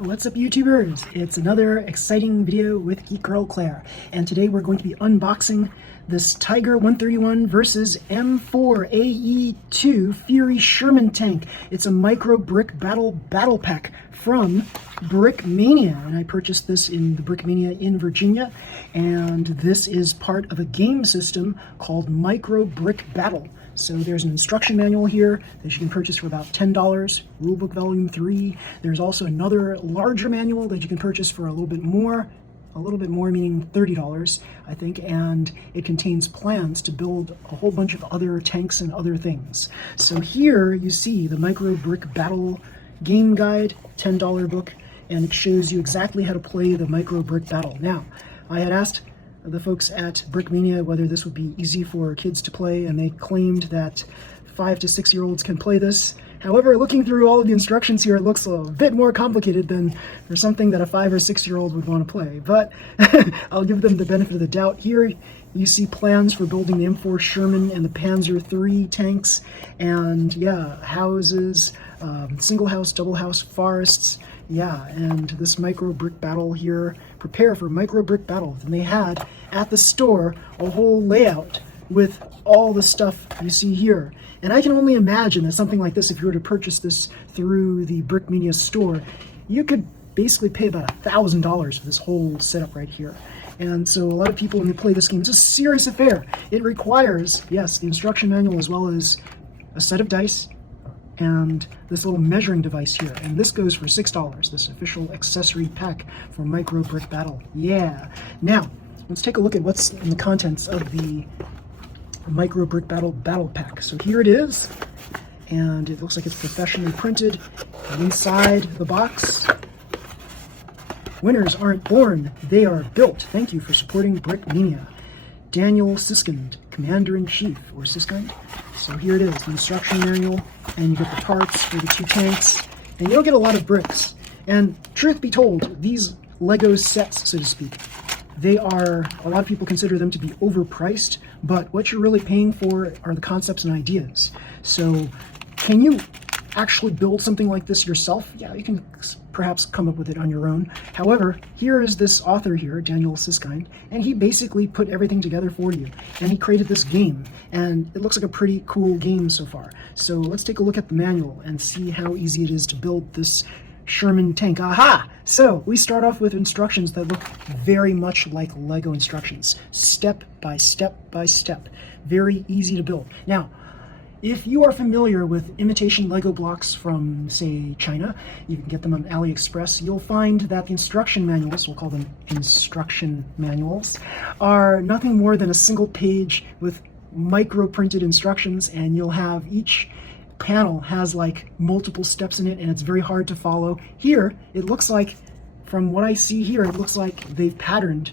What's up, YouTubers? It's another exciting video with Geek Girl Claire, and today we're going to be unboxing this Tiger 131 versus M4AE2 Fury Sherman tank. It's a micro brick battle pack from Brickmania, and I purchased this in the Brickmania in Virginia, and this is part of a game system called Micro Brick Battle. So there's an instruction manual here that you can purchase for about $10, Rulebook Volume 3. There's also another larger manual that you can purchase for a little bit more meaning $30, I think, and it contains plans to build a whole bunch of other tanks and other things. So here you see the Micro Brick Battle game guide, $10 book, and it shows you exactly how to play the Micro Brick Battle. Now, I had asked the folks at Brickmania whether this would be easy for kids to play, and they claimed that 5 to 6 year olds can play this. However, looking through all of the instructions here, it looks a bit more complicated than for something that a 5 or 6 year old would want to play. But I'll give them the benefit of the doubt. Here you see plans for building the M4 Sherman and the Panzer III tanks, and yeah, houses, single house, double house, forests. Yeah, and this Micro Brick Battle here, prepare for Micro Brick Battle. And they had at the store a whole layout with all the stuff you see here. And I can only imagine that something like this, if you were to purchase this through the Brickmania store, you could basically pay about $1,000 for this whole setup right here. And so a lot of people, when they play this game, it's a serious affair. It requires, yes, the instruction manual as well as a set of dice and this little measuring device here. And this goes for $6, this official accessory pack for Micro Brick Battle. Yeah. Now, let's take a look at what's in the contents of the Micro Brick Battle pack. So here it is, and it looks like it's professionally printed. Inside the box, winners aren't born, they are built. Thank you for supporting Brickmania. Daniel Siskind, Commander-in-Chief, or Siskind. So here it is, the instruction manual, and you get the parts for the 2 tanks, and you don't get a lot of bricks. And truth be told, these Lego sets, so to speak, they are, a lot of people consider them to be overpriced, but what you're really paying for are the concepts and ideas. So can you actually build something like this yourself? Yeah, you can perhaps come up with it on your own. However, here is this author here, Daniel Siskind, and he basically put everything together for you. And he created this game, and it looks like a pretty cool game so far. So let's take a look at the manual and see how easy it is to build this Sherman tank. Aha! So we start off with instructions that look very much like Lego instructions, step by step by step. Very easy to build. Now, if you are familiar with imitation Lego blocks from, say, China, you can get them on AliExpress, you'll find that the instruction manuals, we'll call them instruction manuals, are nothing more than a single page with micro-printed instructions, and you'll have each panel has like multiple steps in it, and it's very hard to follow. Here, it looks like, from what I see here, it looks like they've patterned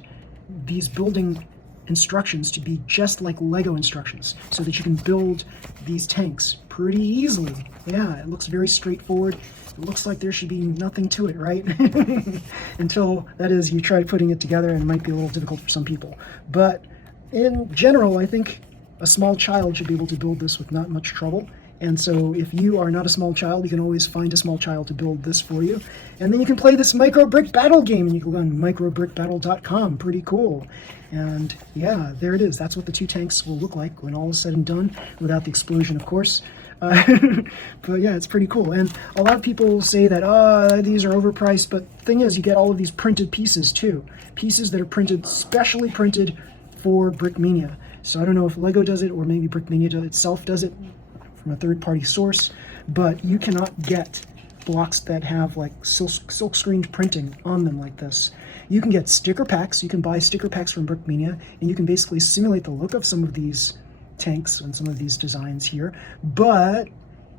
these building instructions to be just like Lego instructions, so that you can build these tanks pretty easily. Yeah, it looks very straightforward. It looks like there should be nothing to it, right? Until, that is, you try putting it together, and it might be a little difficult for some people. But in general, I think a small child should be able to build this with not much trouble. And so if you are not a small child, you can always find a small child to build this for you. And then you can play this Micro Brick Battle game, and you can go on microbrickbattle.com. Pretty cool. And yeah, there it is. That's what the 2 tanks will look like when all is said and done, without the explosion, of course. But yeah, it's pretty cool. And a lot of people say that, these are overpriced, but the thing is, you get all of these printed pieces too. Pieces that are printed, specially printed for Brickmania. So I don't know if Lego does it, or maybe Brickmania itself does it from a third-party source, but you cannot get blocks that have like silk screened printing on them like this. You can get sticker packs. You can buy sticker packs from Brickmania, and you can basically simulate the look of some of these tanks and some of these designs here. But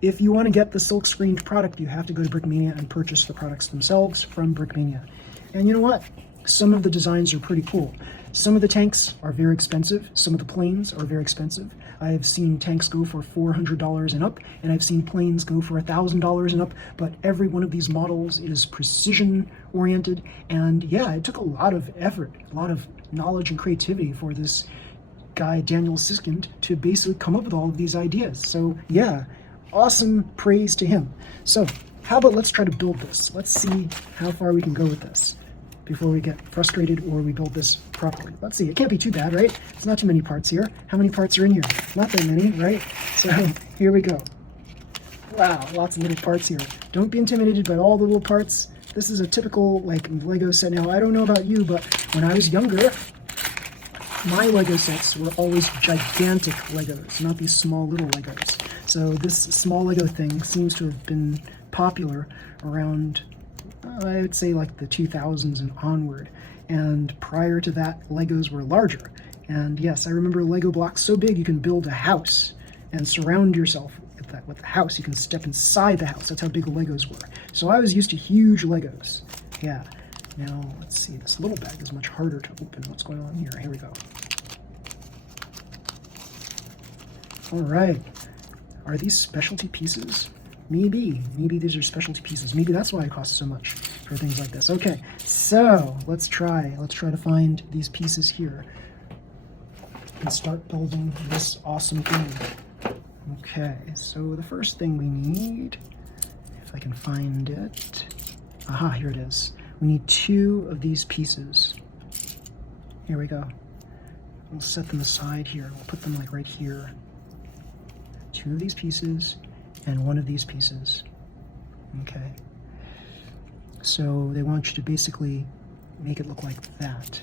if you want to get the silk screened product, you have to go to Brickmania and purchase the products themselves from Brickmania. And you know what? Some of the designs are pretty cool. Some of the tanks are very expensive. Some of the planes are very expensive. I've seen tanks go for $400 and up, and I've seen planes go for $1,000 and up, but every one of these models is precision oriented. And yeah, it took a lot of effort, a lot of knowledge and creativity for this guy, Daniel Siskind, to basically come up with all of these ideas. So yeah, awesome praise to him. So how about let's try to build this. Let's see how far we can go with this before we get frustrated or we build this properly. Let's see, it can't be too bad, right? It's not too many parts here. How many parts are in here? Not that many, right? So here we go. Wow, lots of little parts here. Don't be intimidated by all the little parts. This is a typical like Lego set. Now, I don't know about you, but when I was younger, my Lego sets were always gigantic Legos, not these small little Legos. So this small Lego thing seems to have been popular around, I would say like the 2000s and onward. And prior to that, Legos were larger. And yes, I remember Lego blocks so big you can build a house and surround yourself with the house. You can step inside the house. That's how big the Legos were. So I was used to huge Legos. Yeah. Now, let's see. This little bag is much harder to open. What's going on here? Here we go. All right. Are these specialty pieces? Maybe these are specialty pieces. Maybe that's why it costs so much for things like this. Okay, so let's try to find these pieces here and start building this awesome thing. Okay, so the first thing we need, if I can find it, aha, here it is. We need 2 of these pieces. Here we go. We'll set them aside here. We'll put them like right here. 2 of these pieces and 1 of these pieces. Okay. So they want you to basically make it look like that.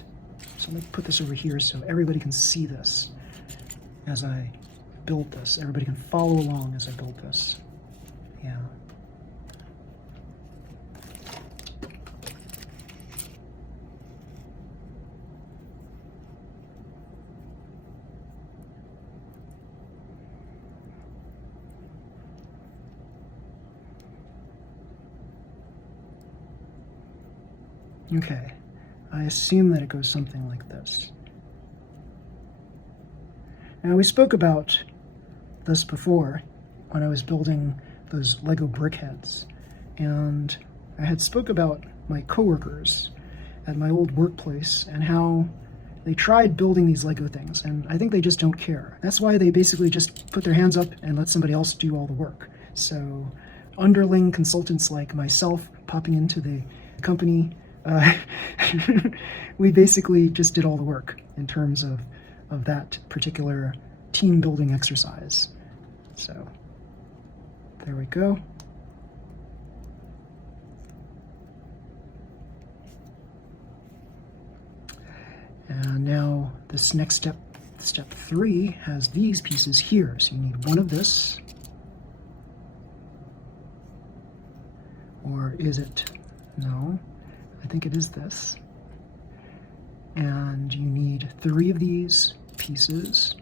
So let me put this over here so everybody can see this as I build this. Everybody can follow along as I build this. Yeah. Okay, I assume that it goes something like this. Now, we spoke about this before when I was building those Lego brick heads, and I had spoke about my coworkers at my old workplace and how they tried building these Lego things, and I think they just don't care. That's why they basically just put their hands up and let somebody else do all the work. So underling consultants like myself popping into the company, we basically just did all the work in terms of that particular team building exercise. So there we go. And now this next step, step 3, has these pieces here. So you need 1 of this, or is it? No. I think it is this. And you need 3 of these pieces.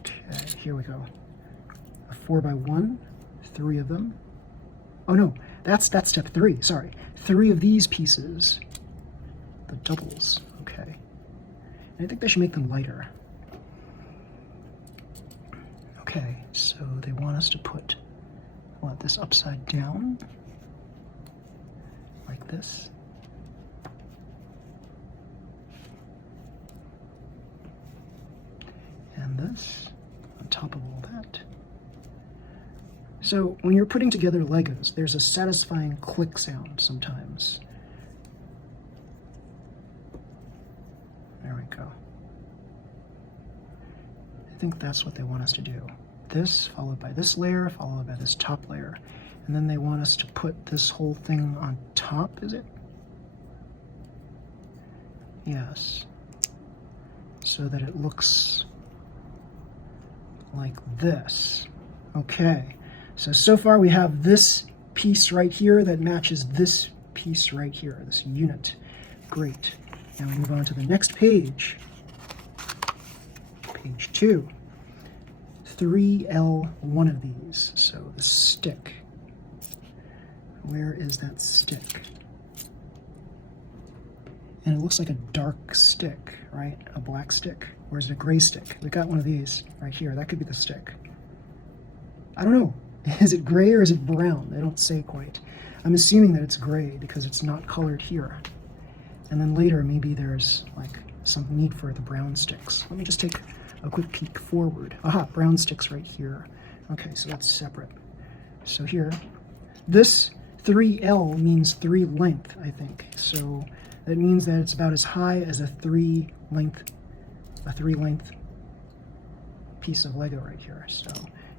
Okay, here we go. A 4x1, 3 of them. Oh no, that's step 3, sorry. 3 of these pieces, the doubles, okay. And I think they should make them lighter. Okay, so they want us to put this upside down, like this. And this on top of all that. So when you're putting together Legos, there's a satisfying click sound sometimes. There we go. I think that's what they want us to do. This, followed by this layer, followed by this top layer. And then they want us to put this whole thing on top, is it? Yes. So that it looks like this. Okay. So far we have this piece right here that matches this piece right here, this unit. Great. Now we move on to the next page. Page 2. 3L1 of these. So the stick. Where is that stick? And it looks like a dark stick, right? A black stick. Or is it a gray stick? We got one of these right here. That could be the stick. I don't know. Is it gray or is it brown? They don't say quite. I'm assuming that it's gray because it's not colored here. And then later maybe there's like some need for the brown sticks. Let me just take a quick peek forward. Aha, brown sticks right here. Okay, so that's separate. So here, this 3L means 3 length, I think. So that means that it's about as high as a 3 length piece of Lego right here. So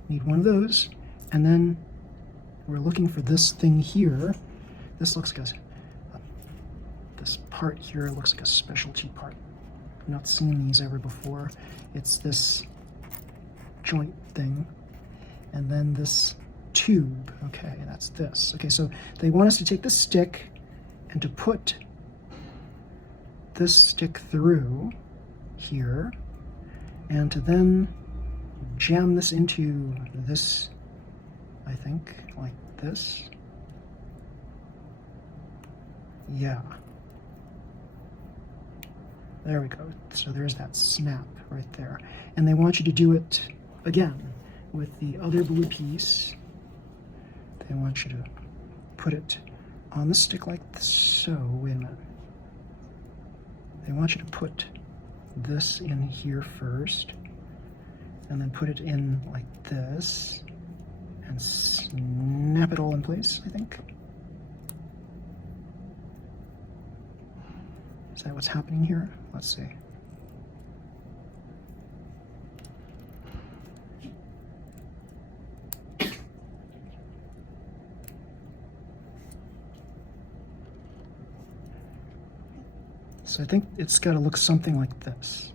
need one of those, and then we're looking for this thing here. This looks like this part here looks like a specialty part. I've not seen these ever before. It's this joint thing, and then this tube. Okay, that's this. Okay, so they want us to take the stick and to put this stick through here, and to then jam this into this, I think, like this. Yeah. There we go. So there's that snap right there. And they want you to do it again with the other blue piece. They want you to put it on the stick like so. Wait a minute. They want you to put this in here first, and then put it in like this, and snap it all in place, I think. Is that what's happening here? Let's see. So I think it's got to look something like this.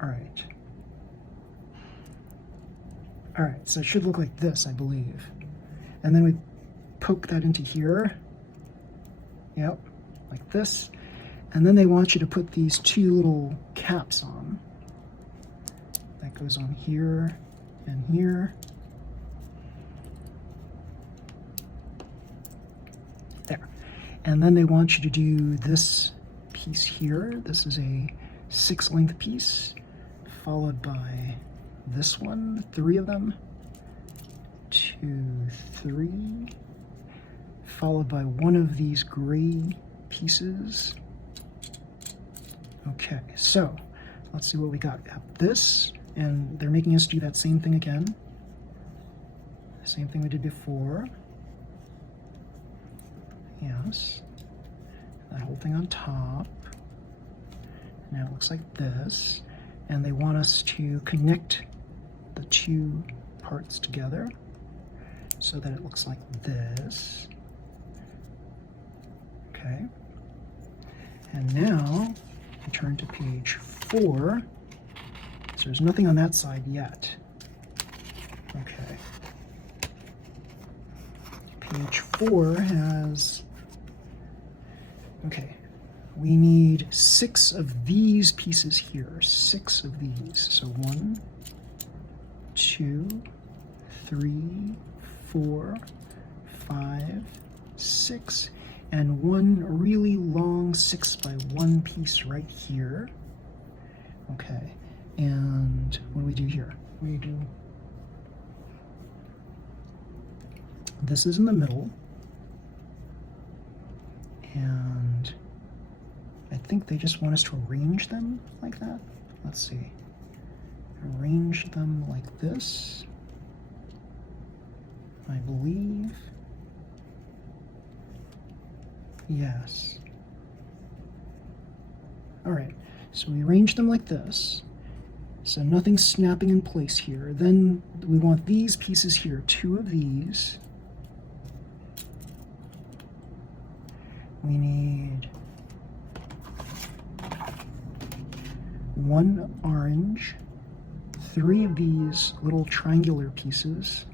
All right. All right, so it should look like this, I believe. And then we poke that into here. Yep, like this. And then they want you to put these 2 little caps on. That goes on here and here. There. And then they want you to do this piece here. This is a 6 length piece, followed by this one, 3 of them, 2, 3, followed by one of these gray pieces. Okay, so let's see what we got. We have this, and they're making us do that same thing again. Same thing we did before. Yes. That whole thing on top. Now it looks like this. And they want us to connect the 2 parts together so that it looks like this. Okay. And now we turn to page 4. So there's nothing on that side yet. Okay. Page 4 has, okay, we need 6 of these pieces here, 6 of these. So 1, 2, 3, 4, 5, 6, and one really long 6 by 1 piece right here. Okay, and what do we do here? We do, this is in the middle, and I think they just want us to arrange them like that. Let's see. Arrange them like this, I believe. Yes. All right, so we arrange them like this. So nothing's snapping in place here. Then we want these pieces here, 2 of these. We need 1 orange, 3 of these little triangular pieces.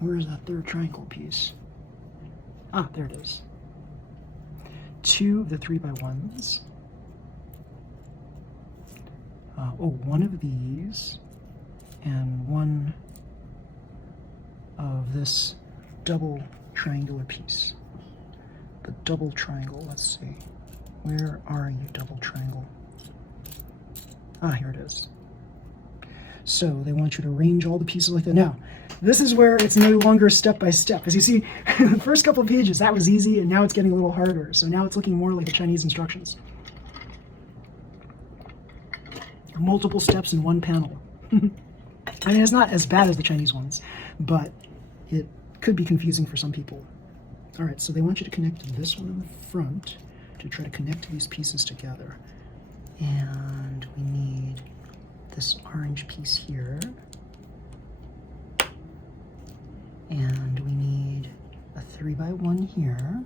Where is that 3rd triangle piece? Ah, there it is. 2 of the 3 by 1s. One of these, and 1 of this double triangular piece. the double triangle. Let's see. Where are you, double triangle? Ah, here it is. So they want you to arrange all the pieces like that. Now, this is where it's no longer step by step. As you see, the first couple of pages, that was easy, and now it's getting a little harder. So now it's looking more like the Chinese instructions. Multiple steps in one panel. I mean, it's not as bad as the Chinese ones, but it could be confusing for some people. All right, so they want you to connect this one in the front to try to connect these pieces together. And we need this orange piece here. And we need a 3x1 here.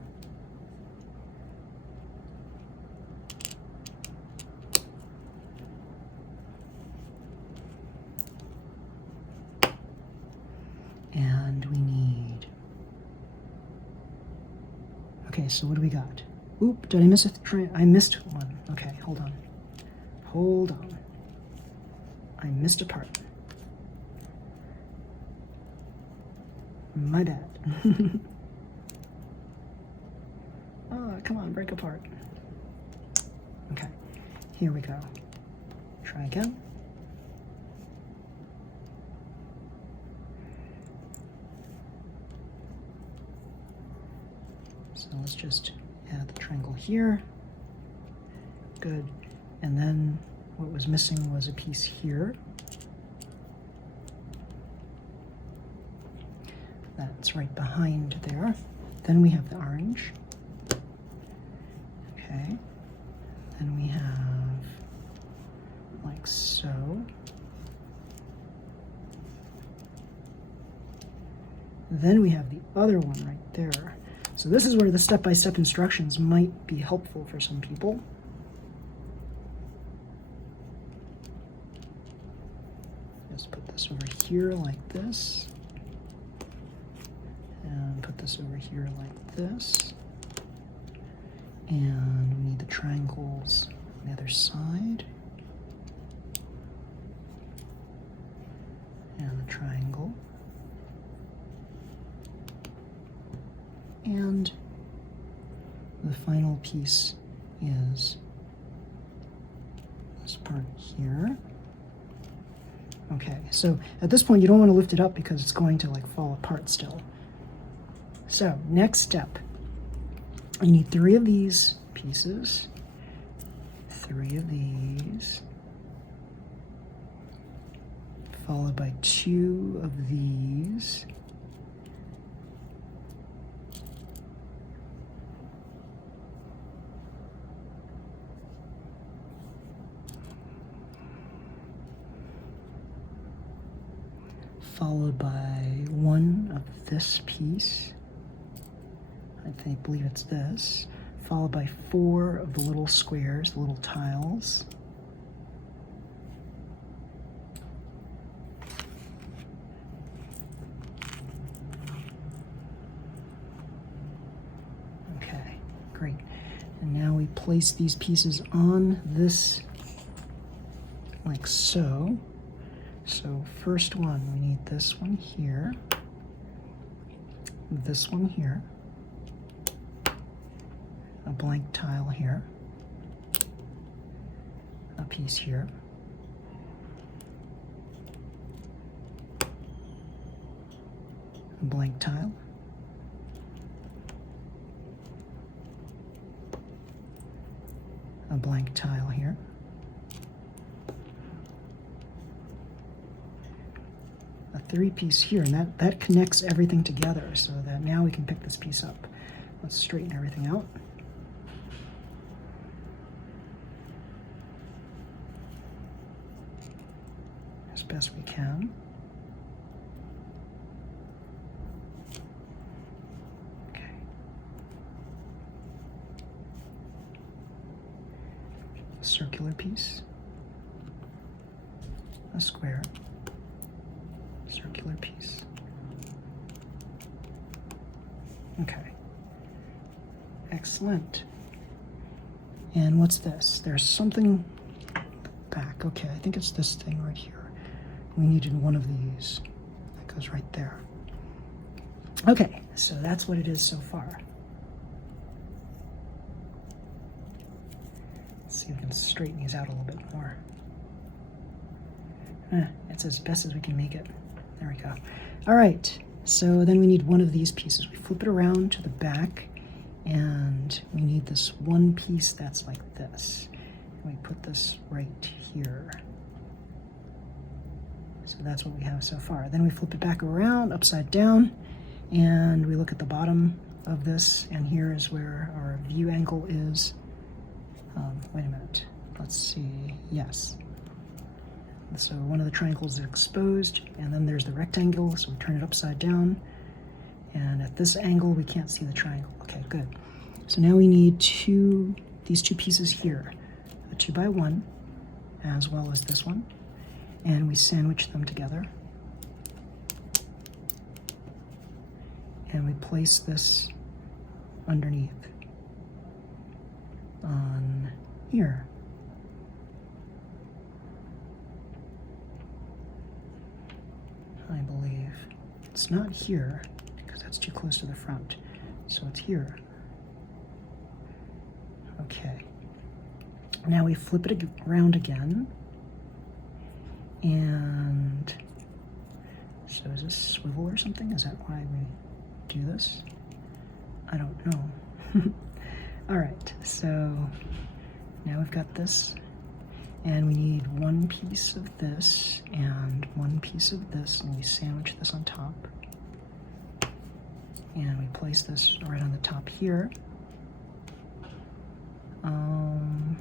And we need, okay, so what do we got? Oop, did I miss I missed one. Okay, hold on. Hold on. I missed a part. My bad. Oh, come on, break apart. Okay, here we go. Try again. So let's just add the triangle here. Good. And then what was missing was a piece here. That's right behind there. Then we have the orange. Okay. Then we have like so. Then we have the other one right there. So this is where the step-by-step instructions might be helpful for some people. Just put this over here like this. And put this over here like this. And we need the triangles on the other side. And the triangle. And the final piece is this part here. Okay, so at this point you don't want to lift it up because it's going to like fall apart still. So next step, you need 3 of these pieces, 3 of these, followed by 2 of these, followed by 1 of this piece, I believe it's this, followed by 4 of the little squares, the little tiles, okay, great. And now we place these pieces on this like so. So first one, we need this one here, this one here, a blank tile here, a piece here, a blank tile, a blank tile here, a 3-piece here, and that connects everything together so that now we can pick this piece up. Let's straighten everything out. As best we can. Okay. A circular piece, a square, circular piece. Okay. Excellent. And what's this? There's something back. Okay, I think it's this thing right here. We needed one of these. That goes right there. Okay, so that's what it is so far. Let's see if we can straighten these out a little bit more. It's as best as we can make it. There we go. All right, so then we need one of these pieces. We flip it around to the back, and we need this one piece that's like this. And we put this right here. So that's what we have so far. Then we flip it back around, upside down, and we look at the bottom of this, and here is where our view angle is. Wait a minute. Let's see. Yes. So one of the triangles is exposed, and then there's the rectangle, so we turn it upside down. And at this angle, we can't see the triangle. Okay, good. So now we need these two pieces here, a 2x1, as well as this one, and we sandwich them together. And we place this underneath on here. I believe it's not here because that's too close to the front, so it's here. Okay, now we flip it around again, and so is this swivel or something? Is that why we do this? I don't know. All right, so now we've got this, and we need one piece of this and one piece of this, and we sandwich this on top. And we place this right on the top here. On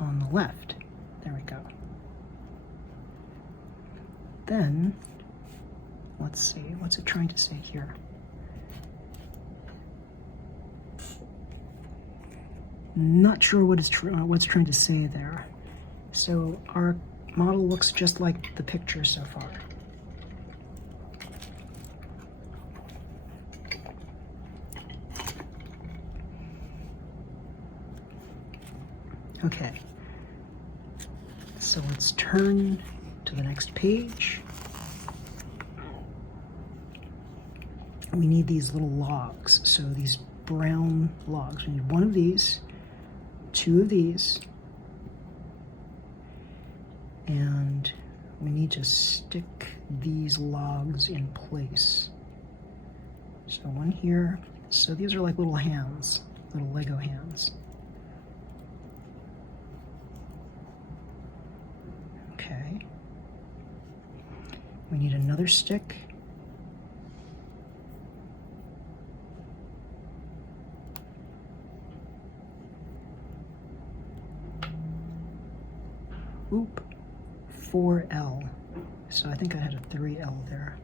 the left. There we go. Then, let's see, what's it trying to say here? Not sure what what's trying to say there. So our model looks just like the picture so far. Okay, so let's turn to the next page. We need these little logs, so these brown logs. We need one of these, two of these, and we need to stick these logs in place. So one here, so these are like little hands, little Lego hands. Okay. We need another stick. Oop, 4L. So I think I had a 3L there.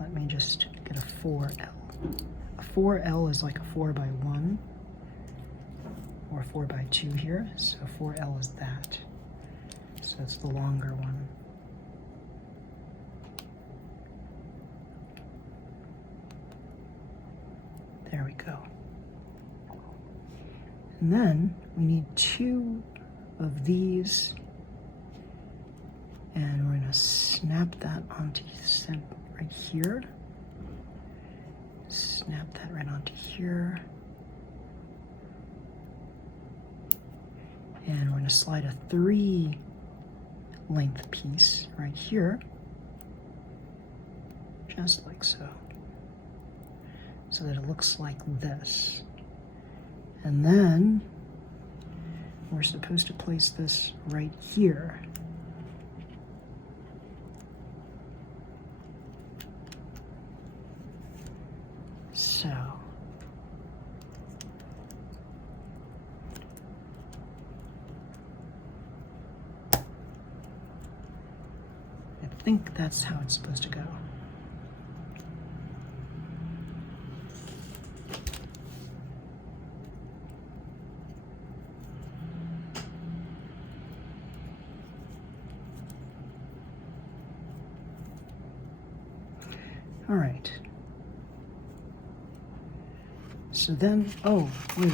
Let me just get a 4L. A 4L is like a 4x1 or 4x2 here. So 4L is that. So it's the longer one. There we go. And then we need two of these, and we're going to snap that onto right here. Snap that right onto here. And we're going to slide a 3 length piece right here, just like so, so that it looks like this. And then we're supposed to place this right here. So I think that's how it's supposed to go. All right. So then, oh, wait.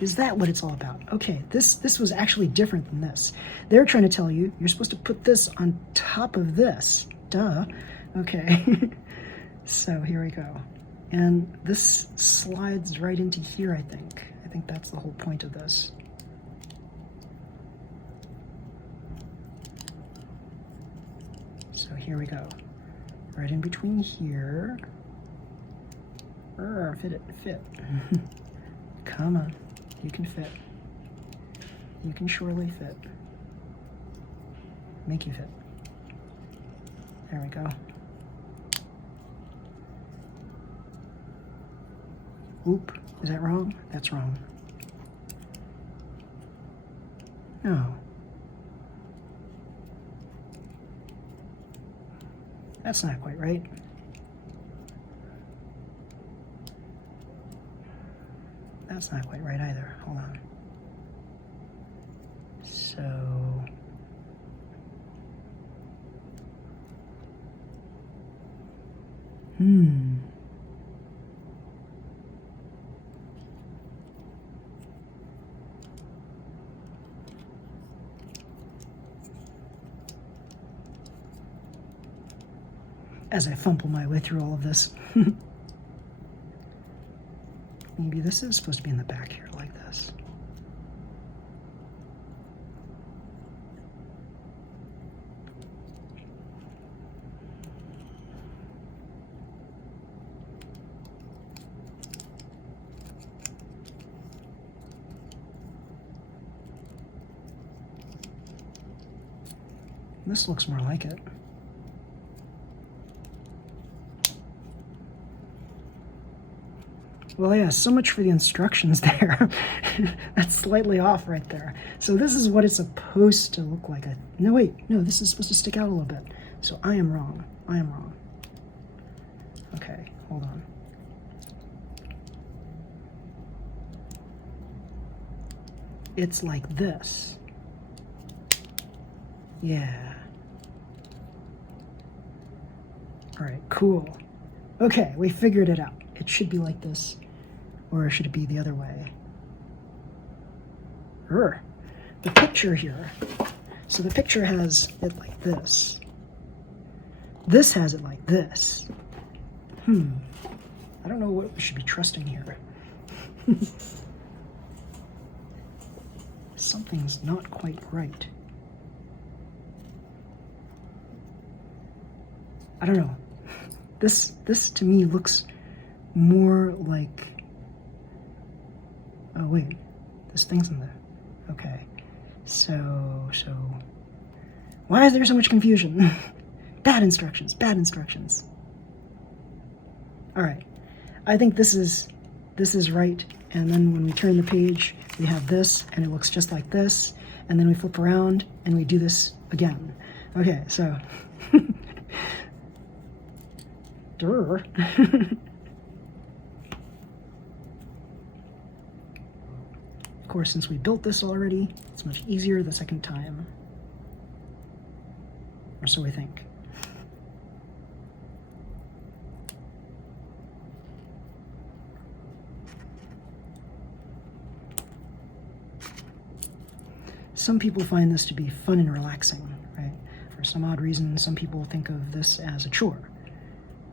Is that what it's all about? Okay, this was actually different than this. They're trying to tell you you're supposed to put this on top of this. Duh. Okay. So here we go. And this slides right into here, I think. I think that's the whole point of this. So here we go. Right in between here. Fit it, fit. Come on, you can fit. You can surely fit. Make you fit. There we go. Oop, is that wrong? That's wrong. No. That's not quite right. That's not quite right either. Hold on. So... As I fumble my way through all of this. Maybe this is supposed to be in the back here like this. This looks more like it. Well, yeah, so much for the instructions there. That's slightly off right there. So this is what it's supposed to look like. No, wait, no, this is supposed to stick out a little bit. So I am wrong. I am wrong. Okay, hold on. It's like this. Yeah. All right, cool. Okay, we figured it out. It should be like this. Or should it be the other way? The picture here. So the picture has it like this. This has it like this. I don't know what we should be trusting here. Something's not quite right. I don't know. This to me looks more like... Oh wait, this thing's in the... Okay, so... Why is there so much confusion? Bad instructions, bad instructions. All right, I think this is right, and then when we turn the page, we have this, and it looks just like this, and then we flip around, and we do this again. Okay, so... Durr. Of course, since we built this already, it's much easier the second time. Or so we think. Some people find this to be fun and relaxing, right? For some odd reason, some people think of this as a chore,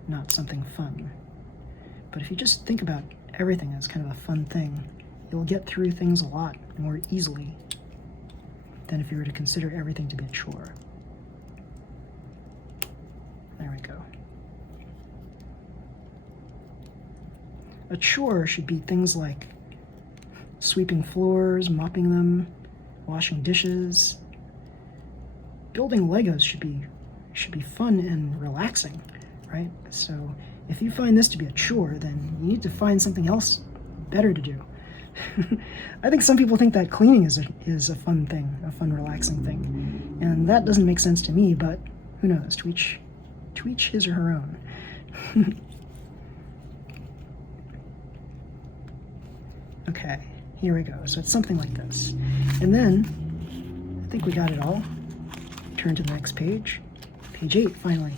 not something fun. But if you just think about everything as kind of a fun thing, you'll get through things a lot more easily than if you were to consider everything to be a chore. There we go. A chore should be things like sweeping floors, mopping them, washing dishes. Building Legos should be fun and relaxing, right? So if you find this to be a chore, then you need to find something else better to do. I think some people think that cleaning is a fun thing, a fun, relaxing thing. And that doesn't make sense to me, but who knows, to each his or her own. Okay, here we go. So it's something like this. And then, I think we got it all. Turn to the next page. Page 8, finally.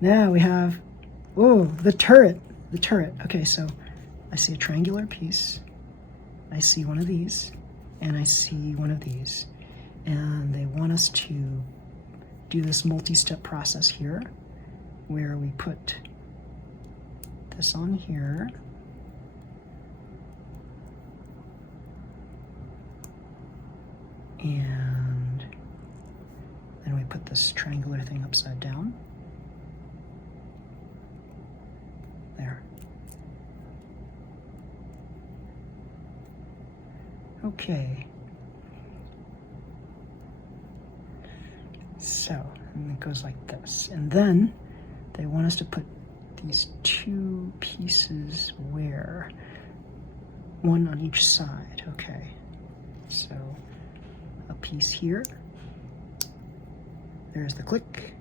Now we have, oh, the turret. The turret. Okay, so I see a triangular piece, I see one of these, and I see one of these. And they want us to do this multi-step process here, where we put this on here, and then we put put this triangular thing upside down. There. Okay. So, and it goes like this. And then they want us to put these two pieces where? One on each side. Okay. So, a piece here. There's the click.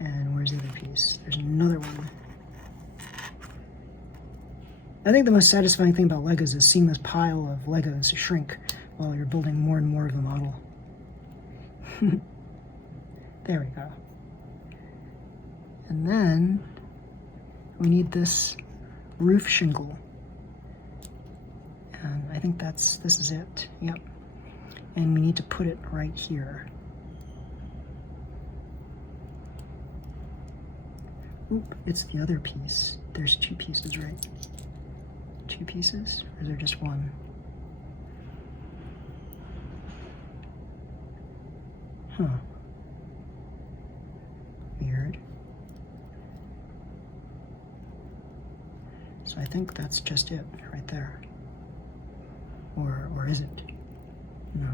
And where's the other piece? There's another one. I think the most satisfying thing about Legos is seeing this pile of Legos shrink while you're building more and more of the model. There we go. And then we need this roof shingle. And I think this is it. Yep. And we need to put it right here. Oop, it's the other piece. There's two pieces, right? Two pieces? Or is there just one? Huh. Weird. So I think that's just it, right there. Or is it? No.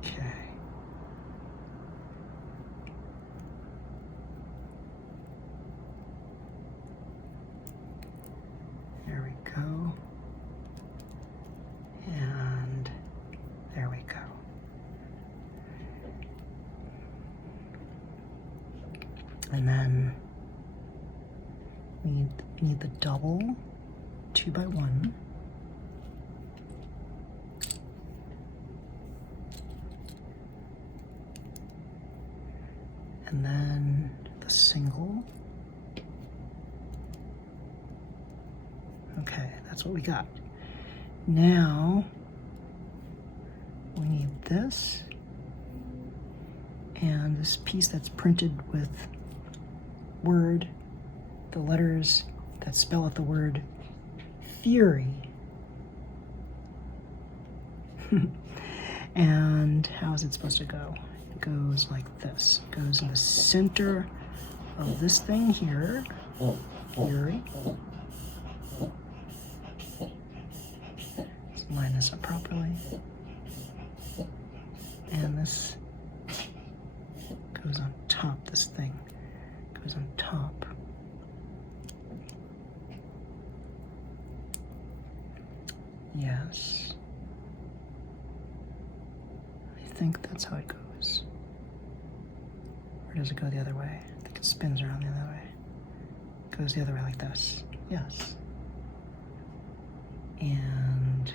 Okay. There we go. And there we go. And then we need the double 2x1. And then the single. Okay, that's what we got. Now we need this and this piece that's printed with word, the letters that spell out the word Fury. And how is it supposed to go? It goes like this. It goes in the center of this thing here. Fury. Let's line this up properly. And this goes on top, this thing goes on top. Yes. I think that's how it goes. Or does it go the other way? I think it spins around the other way. It goes the other way like this. Yes. And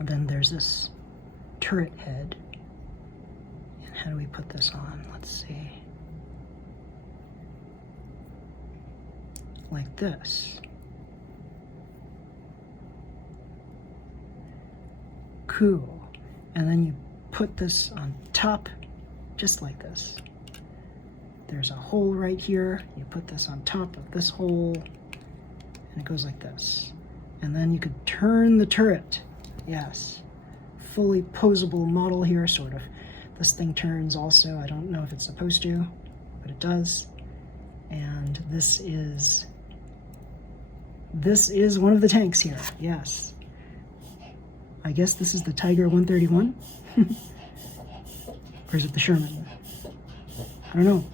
then there's this turret head. And how do we put this on? Let's see. Like this. Cool. And then you put this on top, just like this. There's a hole right here. You put this on top of this hole, and it goes like this. And then you could turn the turret. Yes. Fully posable model here, sort of. This thing turns also. I don't know if it's supposed to, but it does. And this is one of the tanks here. Yes. I guess this is the Tiger 131. Or is it the Sherman? I don't know.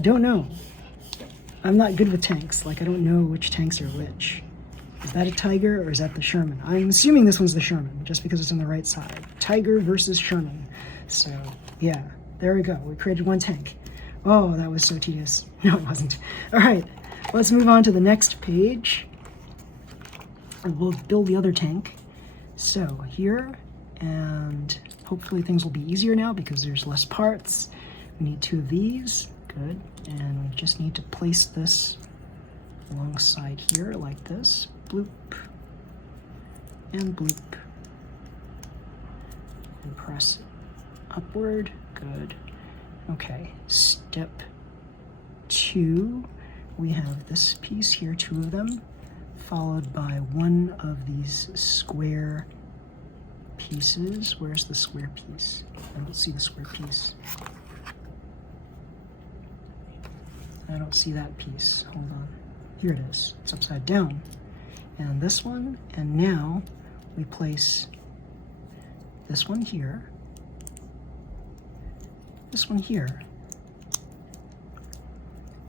Don't know. I'm not good with tanks. Like, I don't know which tanks are which. Is that a Tiger or is that the Sherman? I'm assuming this one's the Sherman, just because it's on the right side. Tiger versus Sherman. So, yeah, there we go. We created one tank. Oh, that was so tedious. No, it wasn't. All right, let's move on to the next page. We'll build the other tank. So here, and hopefully things will be easier now because there's less parts. We need 2 of these, good. And we just need to place this alongside here like this. Bloop, and bloop. And press upward, good. Okay, step 2, we have this piece here, 2 of them, followed by 1 of these square pieces. Where's the square piece? I don't see the square piece. I don't see that piece. Hold on. Here it is. It's upside down. And this one, and now we place this one here, this one here,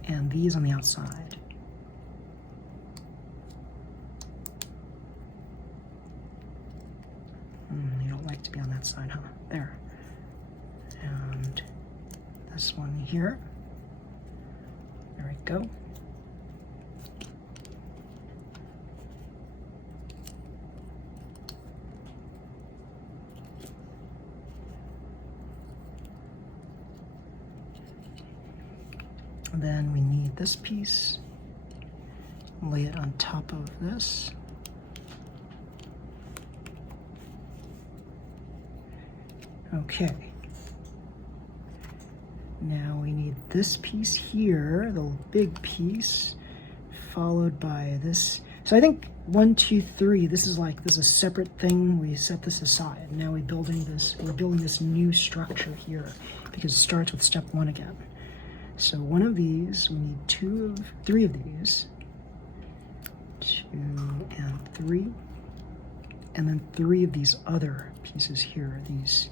and these on the outside. You don't like to be on that side, huh? There. And this one here. There we go. Then we need this piece, lay it on top of this. Okay. Now we need this piece here, the big piece, followed by this. So I think 1, 2, 3, this is a separate thing. We set this aside. Now we're building this new structure here because it starts with step 1 again. So 1 of these, we need 3 of these, 2 and 3, and then 3 of these other pieces here, these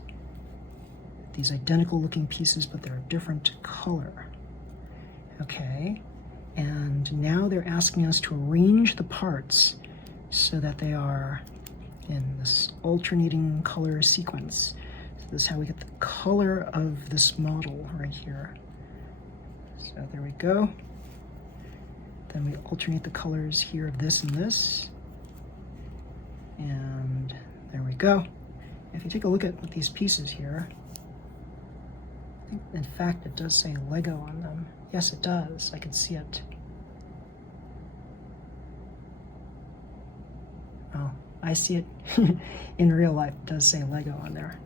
identical looking pieces, but they're a different color. Okay, and now they're asking us to arrange the parts so that they are in this alternating color sequence. So this is how we get the color of this model right here. So there we go. Then we alternate the colors here of this and this. And there we go. If you take a look at these pieces here, I think in fact it does say Lego on them. Yes, it does. I can see it. Oh, I see it in real life. It does say Lego on there.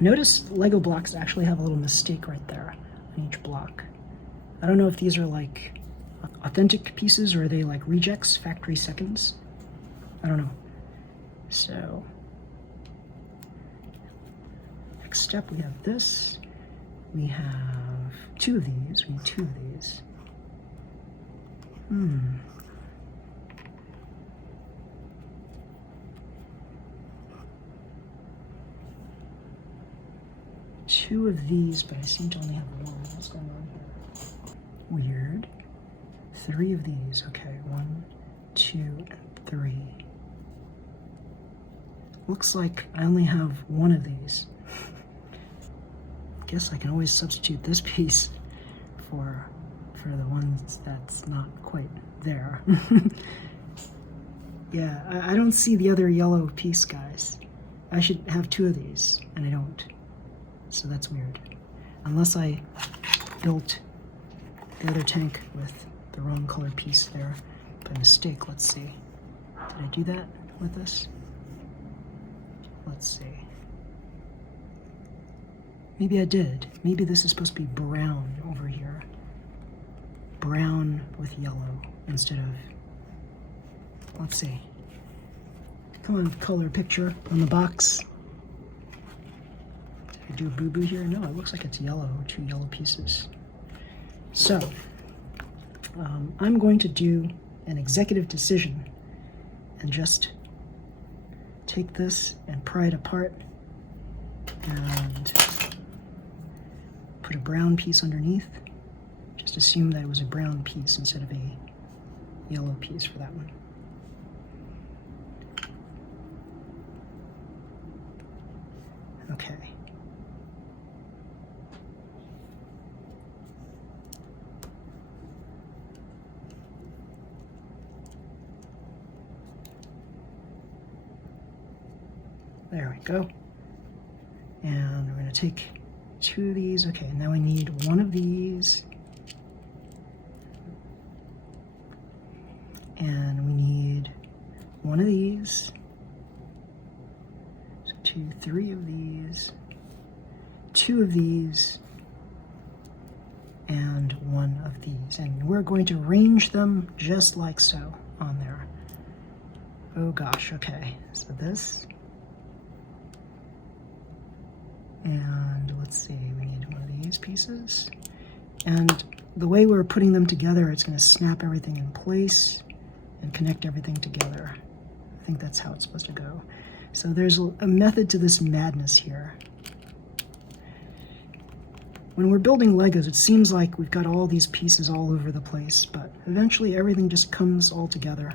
Notice Lego blocks actually have a little mistake right there on each block. I don't know if these are like authentic pieces or are they like rejects, factory seconds. I don't know. So, next step we have this. We have 2 of these. We need 2 of these. 2 of these, but I seem to only have 1. What's going on here? Weird. 3 of these. Okay, 1, 2, and 3. Looks like I only have 1 of these. Guess I can always substitute this piece for the ones that's not quite there. Yeah, I don't see the other yellow piece, guys. I should have 2 of these, and I don't. So that's weird. Unless I built the other tank with the wrong color piece there by mistake. Let's see. Did I do that with this? Let's see. Maybe I did. Maybe this is supposed to be brown over here. Brown with yellow instead of... Let's see. Come on, color picture on the box. Did I do a boo-boo here? No, it looks like it's yellow, 2 yellow pieces. So, I'm going to do an executive decision and just take this and pry it apart and put a brown piece underneath Just assume that it was a brown piece instead of a yellow piece for that one. Okay. There we go. And we're going to take 2 of these. Okay, now we need 1 of these. And we need 1 of these. So 2, 3 of these. 2 of these. And 1 of these. And we're going to arrange them just like so on there. Oh gosh, okay. So this. And let's see, we need 1 of these pieces. And the way we're putting them together, it's going to snap everything in place and connect everything together. I think that's how it's supposed to go. So there's a method to this madness here. When we're building Legos, it seems like we've got all these pieces all over the place, but eventually everything just comes all together.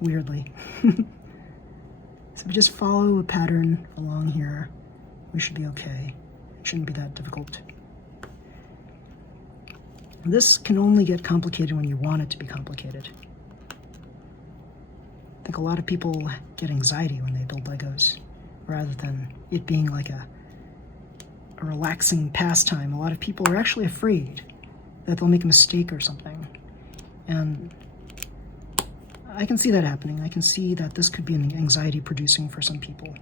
Weirdly. So if we just follow a pattern along here, we should be okay. It shouldn't be that difficult. This can only get complicated when you want it to be complicated. I think a lot of people get anxiety when they build Legos, rather than it being like a relaxing pastime. A lot of people are actually afraid that they'll make a mistake or something. And I can see that happening. I can see that this could be an anxiety-producing for some people.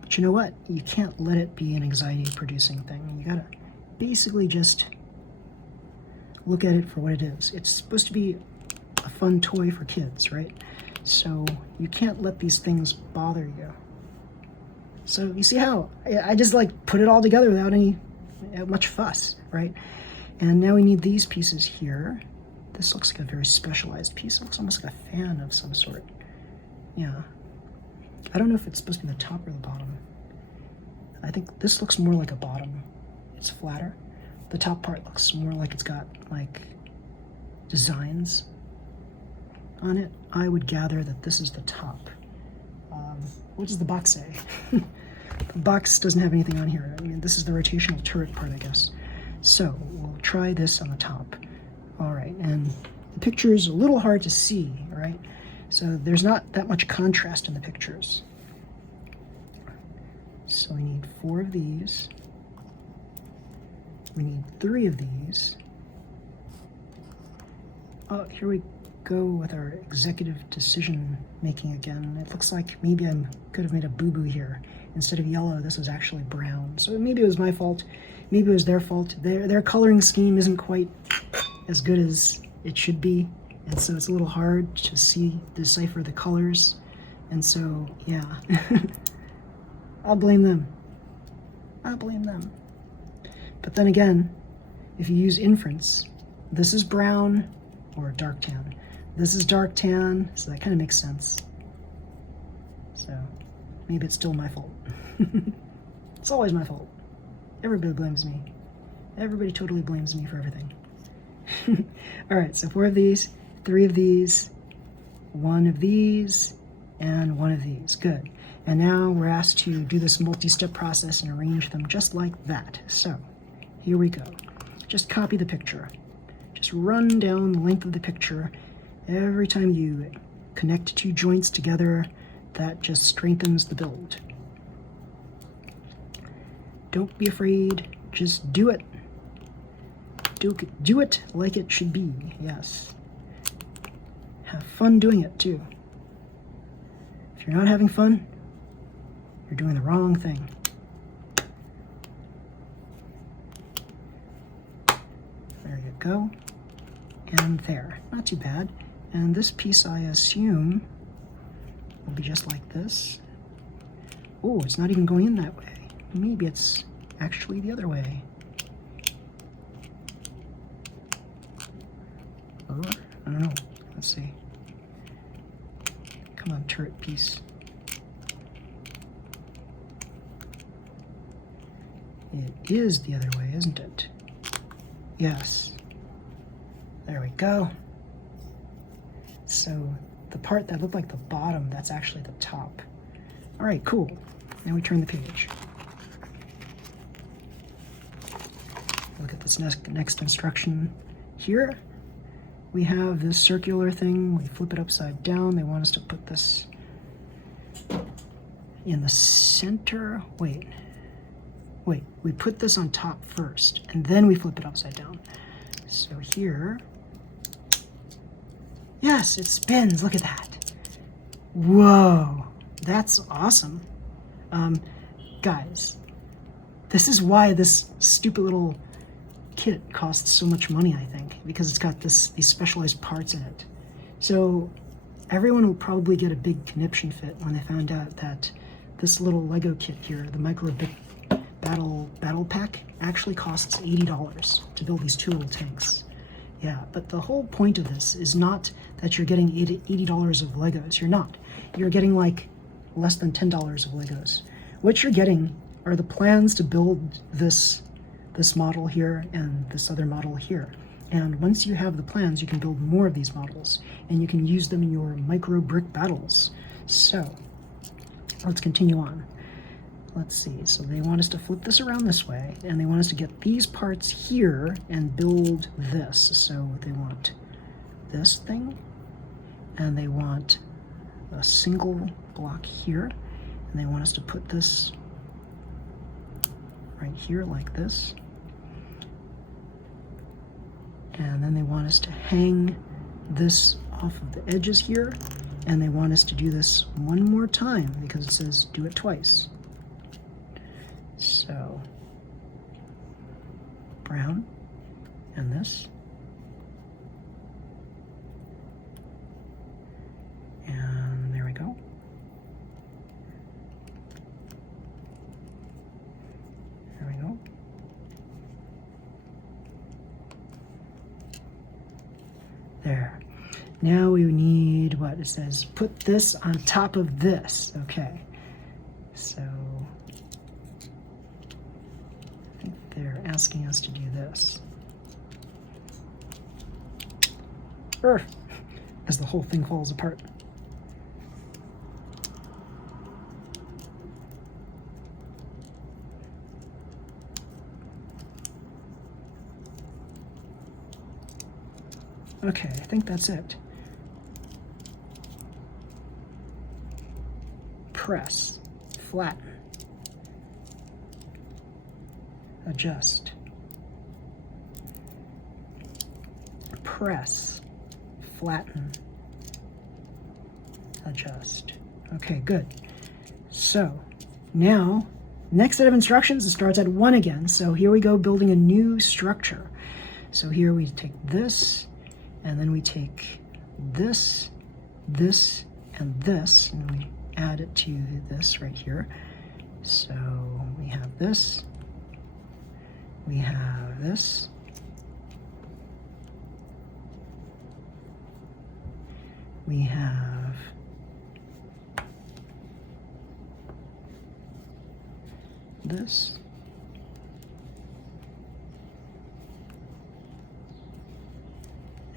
But you know what? You can't let it be an anxiety-producing thing. You gotta basically just look at it for what it is. It's supposed to be a fun toy for kids, right? So you can't let these things bother you. So you see how I just like put it all together without any much fuss, right? And now we need these pieces here. This looks like a very specialized piece. It looks almost like a fan of some sort. Yeah. I don't know if it's supposed to be the top or the bottom. I think this looks more like a bottom. It's flatter. The top part looks more like it's got like designs on it. I would gather that this is the top. What does the box say? The box doesn't have anything on here. I mean, this is the rotational turret part, I guess. So we'll try this on the top. All right, and the picture is a little hard to see, right? So there's not that much contrast in the pictures. So we need 4 of these. We need 3 of these. Oh, here we go with our executive decision making again. It looks like maybe I could have made a boo-boo here. Instead of yellow, this was actually brown. So maybe it was my fault. Maybe it was their fault. Their coloring scheme isn't quite as good as it should be. And so it's a little hard to decipher the colors. And so, yeah. I'll blame them. I'll blame them. But then again, if you use inference, this is brown or dark tan. This is dark tan, so that kind of makes sense. So maybe it's still my fault. It's always my fault. Everybody blames me. Everybody totally blames me for everything. All right, so 4 of these, 3 of these, 1 of these, and 1 of these. Good. And now we're asked to do this multi-step process and arrange them just like that. So here we go. Just copy the picture. Just run down the length of the picture. Every time you connect 2 joints together, that just strengthens the build. Don't be afraid. Just do it. Do it like it should be. Yes. Have fun doing it, too. If you're not having fun, you're doing the wrong thing. There you go. And there. Not too bad. And this piece, I assume, will be just like this. Oh, it's not even going in that way. Maybe it's actually the other way. Or, I don't know. Let's see. Come on, turret piece. It is the other way, isn't it? Yes. There we go. So the part that looked like the bottom, that's actually the top. All right, cool. Now we turn the page. Look at this next instruction here. We have this circular thing. We flip it upside down. They want us to put this in the center. Wait, we put this on top first, and then we flip it upside down. So here, yes, it spins. Look at that. Whoa, that's awesome. Guys, this is why this stupid little kit costs so much money, I think, because it's got these specialized parts in it. So everyone will probably get a big conniption fit when they found out that this little Lego kit here, the Micro Big Battle Pack, actually costs $80 to build these 2 little tanks. Yeah, but the whole point of this is not that you're getting $80 of Legos. You're not. You're getting like less than $10 of Legos. What you're getting are the plans to build this model here and this other model here. And once you have the plans, you can build more of these models, and you can use them in your micro brick battles. So let's continue on. Let's see, so they want us to flip this around this way, and they want us to get these parts here and build this. So they want this thing, and they want a single block here, and they want us to put this right here like this. And then they want us to hang this off of the edges here, and they want us to do this one more time because it says do it twice. So brown and this, and there we go. There we go. There. Now we need what it says, put this on top of this. Okay. So I think they're asking us to do this. As the whole thing falls apart. Okay, I think that's it. Press, flatten, adjust, press, flatten, adjust. Okay, good. So now, next set of instructions, it starts at 1 again. So here we go, building a new structure. So here we take this, and then we take this, this, and this, and we add it to this right here. So we have this, we have this, we have this,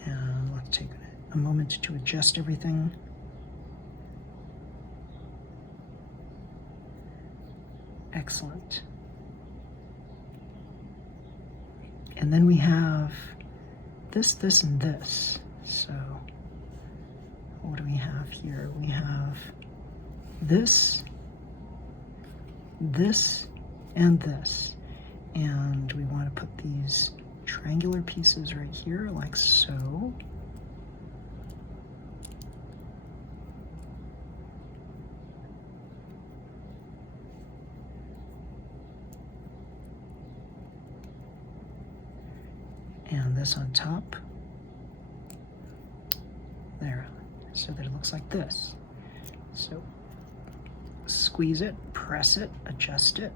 and let's take a moment to adjust everything. Excellent. And then we have this, this, and this. So what do we have here? We have this, this, and this. And we want to put these triangular pieces right here, like so. And this on top. There, so that it looks like this. So squeeze it, press it, adjust it.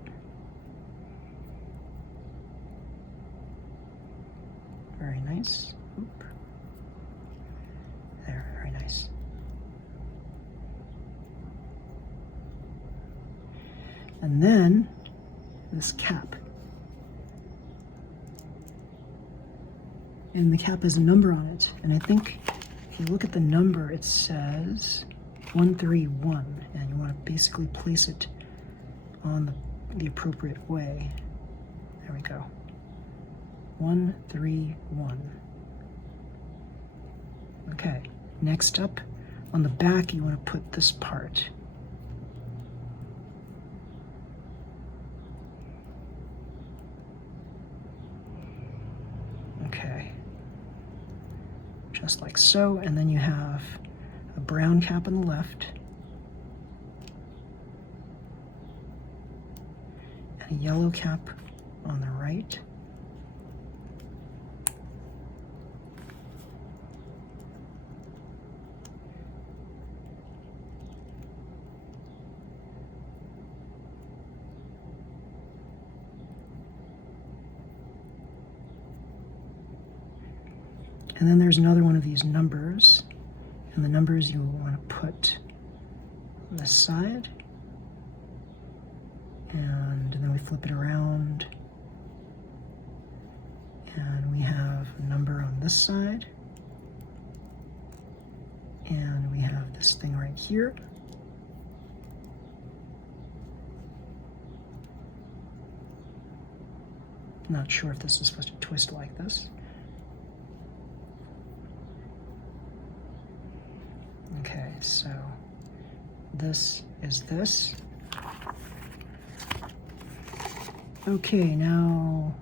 Very nice. Oop. There, very nice. And then this cap. and the cap has a number on it. And I think if you look at the number, it says 131, and you want to basically place it on the appropriate way. There we go. 131. Okay, next up, on the back, you want to put this part. Okay, just like so, and then you have a brown cap on the left, and a yellow cap on the right. And then there's another one of these numbers, and the numbers you want to put on this side, and then we flip it around, and we have a number on this side, and we have this thing right here. Not sure if this is supposed to twist like this. Okay, so this is this. Okay, now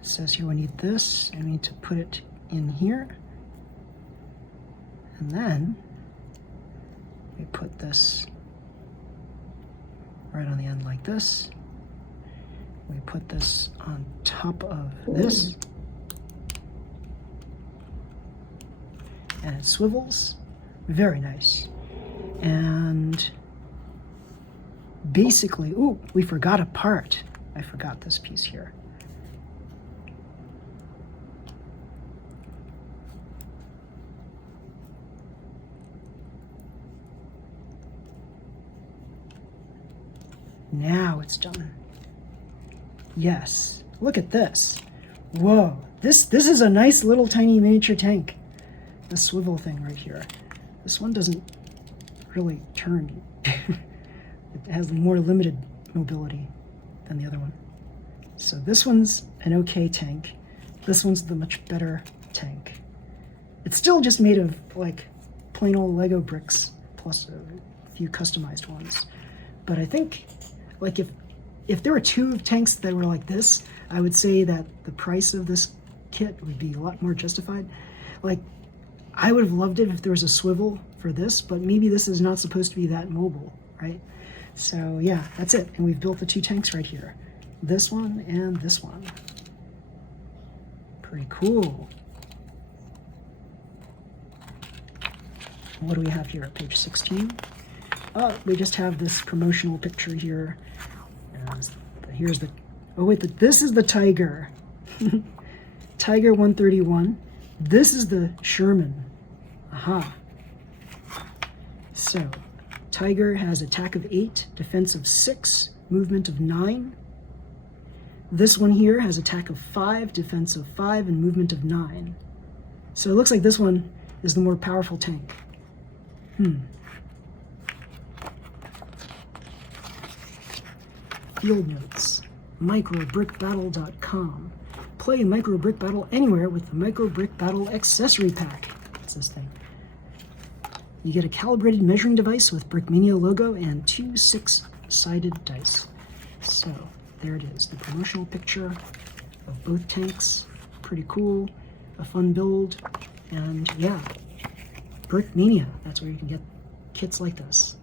it says here we need this. I need to put it in here. And then we put this right on the end like this. We put this on top of this. And it swivels. Very nice. And basically, ooh, we forgot a part. I forgot this piece here. Now it's done. Yes, look at this. Whoa, this is a nice little tiny miniature tank. The swivel thing right here. This one doesn't really turn. It has more limited mobility than the other one. So this one's an okay tank. This one's the much better tank. It's still just made of like plain old Lego bricks plus a few customized ones. But I think like if there were two tanks that were like this, I would say that the price of this kit would be a lot more justified. Like, I would have loved it if there was a swivel for this, but maybe this is not supposed to be that mobile, right? So yeah, that's it. And we've built the two tanks right here. This one and this one. Pretty cool. What do we have here at page 16? Oh, we just have this promotional picture here. Here's the, oh wait, this is the Tiger. Tiger 131. This is the Sherman. Aha. So, Tiger has attack of 8, defense of 6, movement of 9. This one here has attack of 5, defense of 5, and movement of 9. So it looks like this one is the more powerful tank. Field notes. Microbrickbattle.com. Play Micro Brick Battle anywhere with the Micro Brick Battle accessory pack. What's this thing? You get a calibrated measuring device with Brickmania logo and 2 6-sided dice. So there it is, the promotional picture of both tanks. Pretty cool, a fun build, and yeah, Brickmania. That's where you can get kits like this.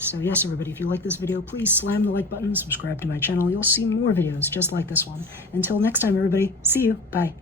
So yes, everybody, if you like this video, please slam the like button, subscribe to my channel. You'll see more videos just like this one. Until next time, everybody, see you. Bye.